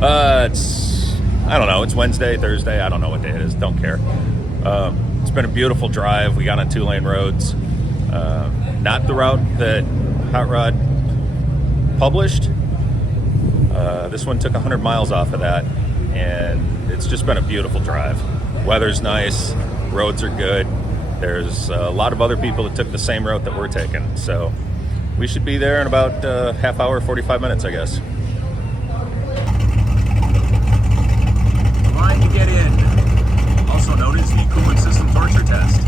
I don't know. It's Wednesday, Thursday. I don't know what day it is. Don't care. It's been a beautiful drive. We got on 2-lane roads. Not the route that Hot Rod published. This one took 100 miles off of that, and it's just been a beautiful drive. Weather's nice. Roads are good. There's a lot of other people that took the same route that we're taking. So we should be there in about half hour, 45 minutes, I guess. Line to get in, also known as the coolant system torture test.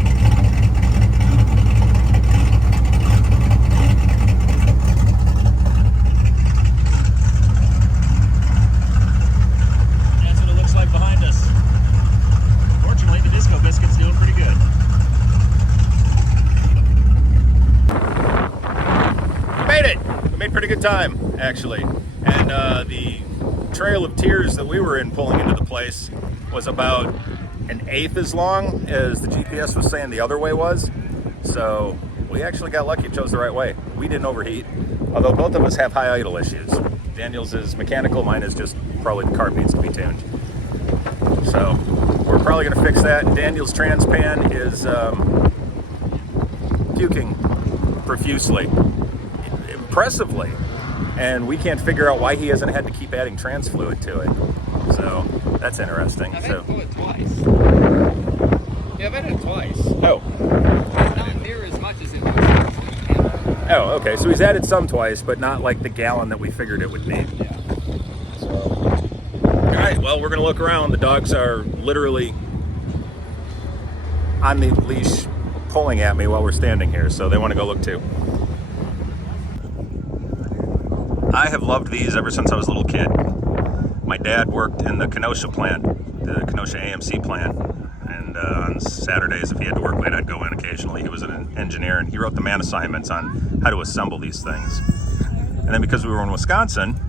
That's what it looks like behind us. Fortunately, the Disco Biscuit's doing pretty good. We made it! We made pretty good time, actually. And the Trail of Tears that we were in pulling into the place was about an eighth as long as the GPS was saying the other way was. So we actually got lucky, chose the right way. We didn't overheat, although both of us have high idle issues. Daniel's is mechanical, mine is just probably the carb needs to be tuned. So we're probably gonna fix that. Daniel's transpan is puking profusely, impressively. And we can't figure out why he hasn't had to keep adding trans fluid to it. So that's interesting. I've had to pull it twice. Yeah, I've had it twice. Oh. Not near as much as it was. Oh, okay. So he's added some twice, but not like the gallon that we figured it would be. Yeah. So, all right. Well, we're gonna look around. The dogs are literally on the leash, pulling at me while we're standing here, so they want to go look too. I have loved these ever since I was a little kid. My dad worked in the Kenosha plant, the Kenosha AMC plant, and on Saturdays, if he had to work late, I'd go in occasionally. He was an engineer, and he wrote the man assignments on how to assemble these things. And then because we were in Wisconsin,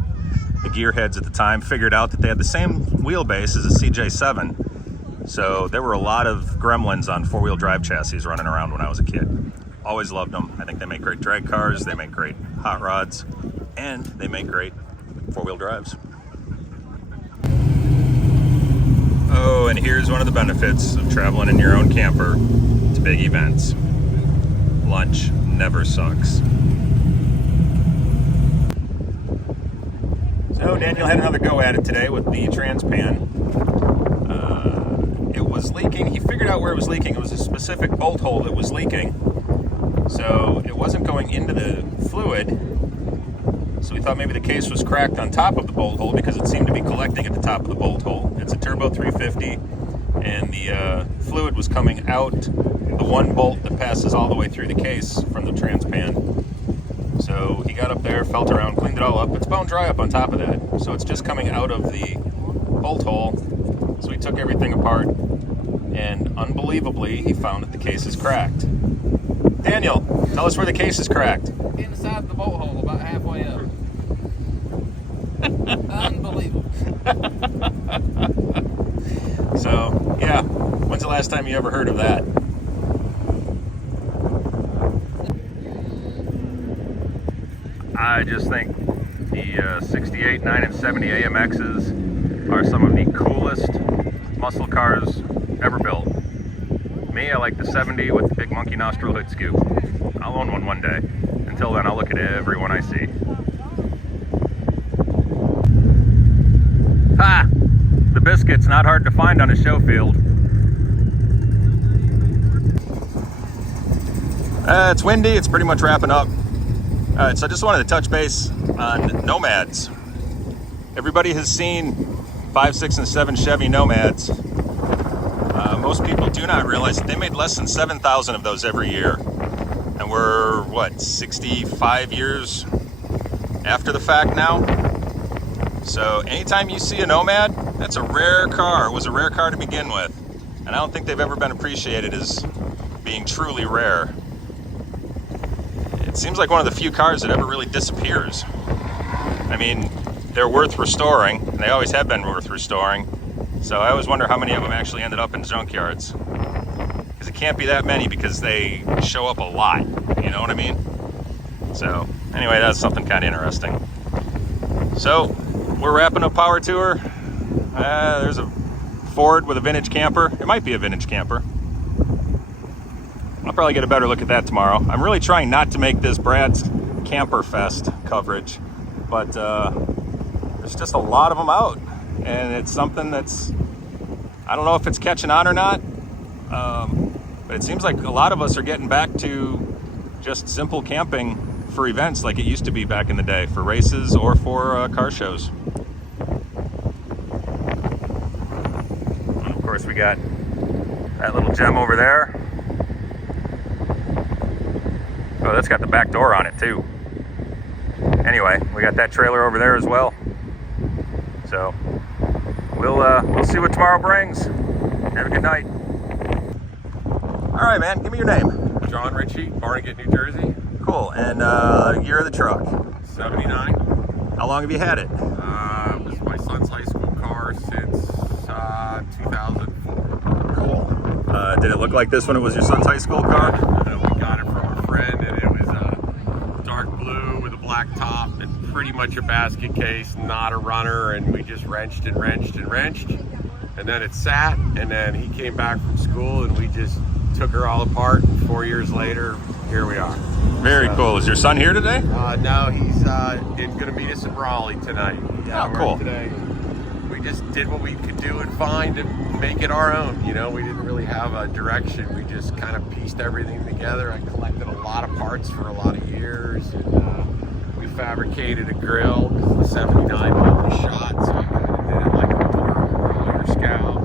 the gearheads at the time figured out that they had the same wheelbase as a CJ7. So there were a lot of Gremlins on four-wheel drive chassis running around when I was a kid. Always loved them. I think they make great drag cars, they make great hot rods, and they make great four-wheel drives. Oh, and here's one of the benefits of traveling in your own camper to big events. Lunch never sucks. So Daniel had another go at it today with the transpan. It was leaking. He figured out where it was leaking. It was a specific bolt hole that was leaking. So it wasn't going into the fluid. So we thought maybe the case was cracked on top of the bolt hole because it seemed to be collecting at the top of the bolt hole. It's a Turbo 350, and the fluid was coming out the one bolt that passes all the way through the case from the transpan. So he got up there, felt around, cleaned it all up. It's bone dry up on top of that, so it's just coming out of the bolt hole. So he took everything apart, and unbelievably, he found that the case is cracked. Daniel, tell us where the case is cracked. Inside the bolt hole, about halfway up. Unbelievable. So, yeah. When's the last time you ever heard of that? I just think the 68, 9, and 70 AMXs are some of the coolest muscle cars ever built. Me, I like the 70 with the big monkey nostril hood scoop. I'll own one day. Until then, I'll look at every one I see. Ha! The biscuit's not hard to find on a show field. It's windy, it's pretty much wrapping up. Alright, so I just wanted to touch base on Nomads. Everybody has seen 5, 6, and 7 Chevy Nomads. Most people do not realize that they made less than 7,000 of those every year. And we're, what, 65 years after the fact now? So anytime you see a Nomad, that's a rare car. It was a rare car to begin with. And I don't think they've ever been appreciated as being truly rare. It seems like one of the few cars that ever really disappears. I mean, they're worth restoring, and they always have been worth restoring. So I always wonder how many of them actually ended up in junkyards. Because it can't be that many because they show up a lot, you know what I mean? So anyway, that's something kind of interesting. So we're wrapping up Power Tour. There's a Ford with a vintage camper. It might be a vintage camper. I'll probably get a better look at that tomorrow. I'm really trying not to make this Brad's Camper Fest coverage, but there's just a lot of them out, and it's something that's, I don't know if it's catching on or not, but it seems like a lot of us are getting back to just simple camping for events like it used to be back in the day, for races or for car shows. And of course, we got that little gem over there. Oh, that's got the back door on it too. Anyway, we got that trailer over there as well. So we'll see what tomorrow brings. Have a good night. All right, man. Give me your name. John Ritchie, Barnegat, New Jersey. Cool. And year of the truck. 79. How long have you had it? It was my son's high school car since 2004. Cool. Did it look like this when it was your son's high school car? We got it from a friend, and it was dark blue with a black top and pretty much a basket case, not a runner, and we just wrenched and wrenched and wrenched. And then it sat, and then he came back from school, and we just took her all apart, and 4 years later, here we are. Very cool. Is your son here today? No, he's going to meet us in Raleigh tonight. Oh, cool. Today. We just did what we could do and find and make it our own. You know, we didn't really have a direction. We just kind of pieced everything together. I collected a lot of parts for a lot of years, and we fabricated a grill. The 79 was shot, so I kind of did it like a earlier scout.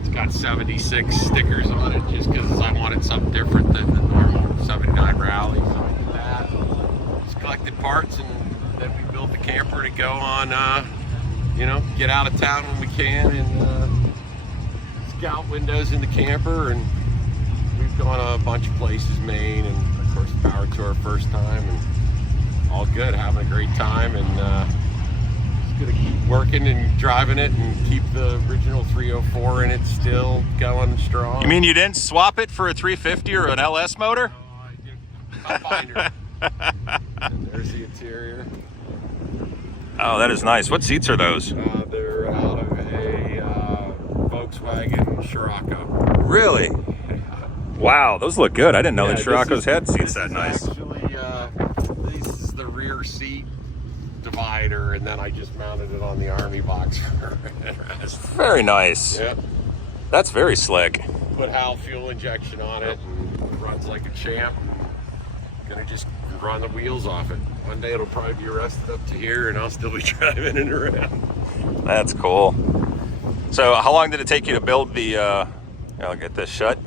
It's got 76 stickers on it just because I wanted something different than the normal 79 rally. So I did that. Just collected parts, and then we built the camper to go on, get out of town when we can, and scout windows in the camper. And we've gone a bunch of places, Maine, and of course Power Tour first time, and all good, having a great time, and just gonna keep working and driving it and keep the original 304 in it still going strong. You mean you didn't swap it for a 350 or an LS motor? I did. I'll find her. And there's the interior. Oh, that is nice. What seats are those? They're out of a Volkswagen Scirocco. Really? Wow, those look good. I didn't know Yeah, that Scirocco's this is- had seats this that is nice. Actually, this is the rear seat divider, and then I just mounted it on the Army box for it. Very nice. Yep. That's very slick. Put HAL fuel injection on it, and it runs like a champ. Gonna just run the wheels off it. One day it'll probably be rusted up to here, and I'll still be driving it around. That's cool. So how long did it take you to build the, I'll get this shut.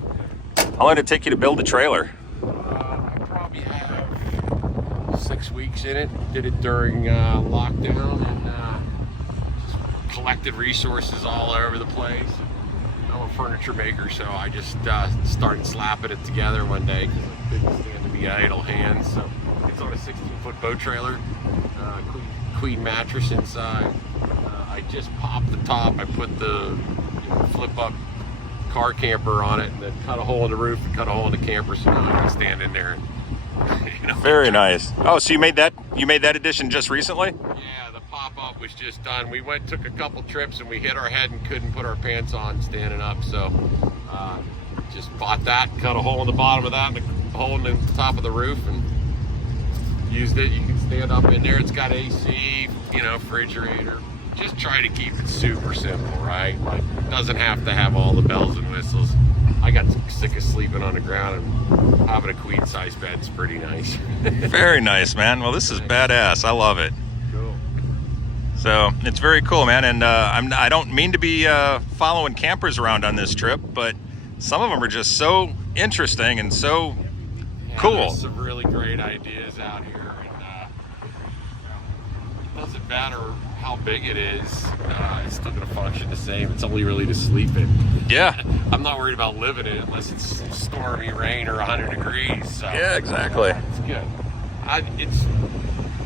How long did it take you to build the trailer? I probably have 6 weeks in it. Did it during lockdown, and just collected resources all over the place. I'm a furniture maker, so I just started slapping it together one day because I couldn't stand to be idle hands. So it's on a 16-foot boat trailer, queen mattress inside. I just popped the top. I put the flip-up car camper on it, and then cut a hole in the roof and cut a hole in the camper so I can stand in there. And, Very nice. Oh, so you made that addition just recently? Yeah, the pop-up was just done. We took a couple trips, and we hit our head and couldn't put our pants on standing up, so just bought that, cut a hole in the bottom of that, and a hole in the top of the roof, and used it. You can stand up in there. It's got AC, refrigerator. Just try to keep it super simple, right? Like, it doesn't have to have all the bells and whistles. I got sick of sleeping on the ground, and having a queen size bed's pretty nice. Very nice, man. Well, this is badass. I love it. Cool. So it's very cool, man. And I don't mean to be following campers around on this trip, but some of them are just so interesting and so cool. There's some really great ideas out here, and it doesn't matter how big it is, it's still going to function the same. It's only really to sleep in. Yeah. I'm not worried about living in it unless it's stormy rain or 100 degrees. So Yeah, exactly. it's good.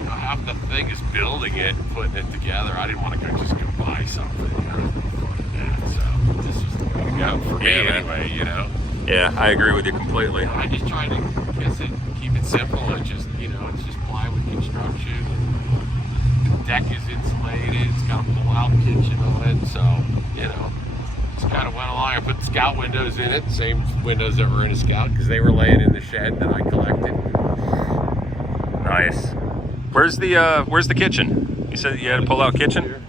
Half the thing is building it and putting it together. I didn't want to just go buy something. So this is the way to go for me, Yeah, man. anyway. Yeah, I agree with you completely. I just try to keep it simple and just, it's just plywood construction. And deck is insulated. It's got a pull-out kitchen on it, so you know, just kind of went along. I put Scout windows in it, same windows that were in a Scout because they were laying in the shed that I collected. Nice. Where's the kitchen? You said you had a pull-out kitchen?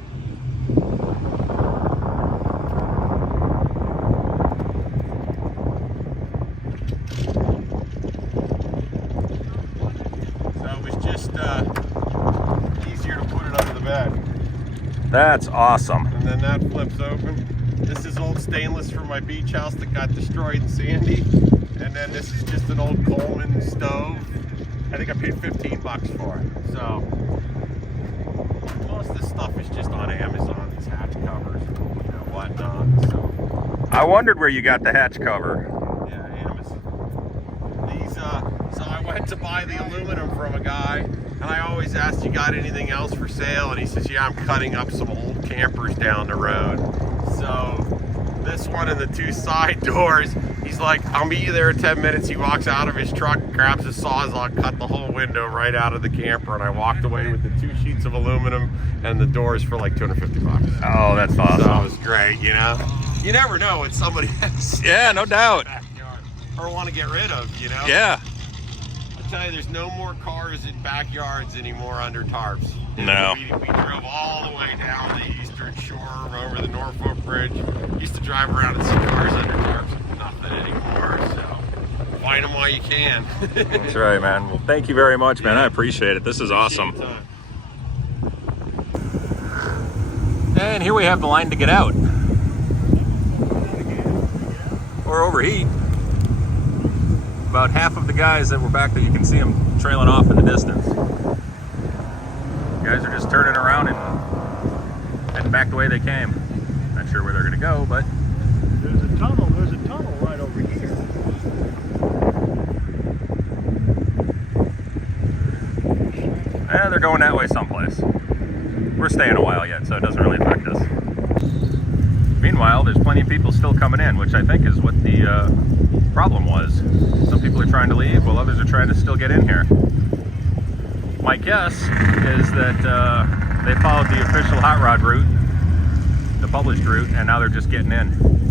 That's awesome. And then that flips open. This is old stainless from my beach house that got destroyed in Sandy. And then this is just an old Coleman stove. I think I paid 15 bucks for it. So most of this stuff is just on Amazon, these hatch covers and you know, whatnot. So I wondered where you got the hatch cover. yeah, Amazon. These so I went to buy the aluminum from a guy. And I always ask, you got anything else for sale? And he says, yeah, I'm cutting up some old campers down the road. So this one and the two side doors, he's like, I'll meet you there in 10 minutes. He walks out of his truck, grabs his sawzall, cut the whole window right out of the camper. And I walked away with the 2 sheets of aluminum and the doors for like 250 bucks. Oh, that's awesome. So it was great, you know? You never know what somebody has Yeah, no doubt. backyard or want to get rid of, you know? Yeah. I tell you, there's no more cars in backyards anymore under tarps. No. We drove all the way down the Eastern Shore over the Norfolk Bridge. Used to drive around and see cars under tarps. Nothing anymore, so find them while you can. That's right, man. Well, thank you very much, man. I appreciate it. This is awesome. And here we have the line to get out. Or overheat. About half of the guys that were back there, you can see them trailing off in the distance. Guys are just turning around and heading back the way they came. Not sure where they're gonna go, but There's a tunnel right over here. they're going that way someplace. We're staying a while yet, so it doesn't really affect us. Meanwhile, there's plenty of people still coming in, which I think is what the problem was. Some people are trying to leave, while others are trying to still get in here. My guess is that they followed the official hot rod route, the published route, and now they're just getting in.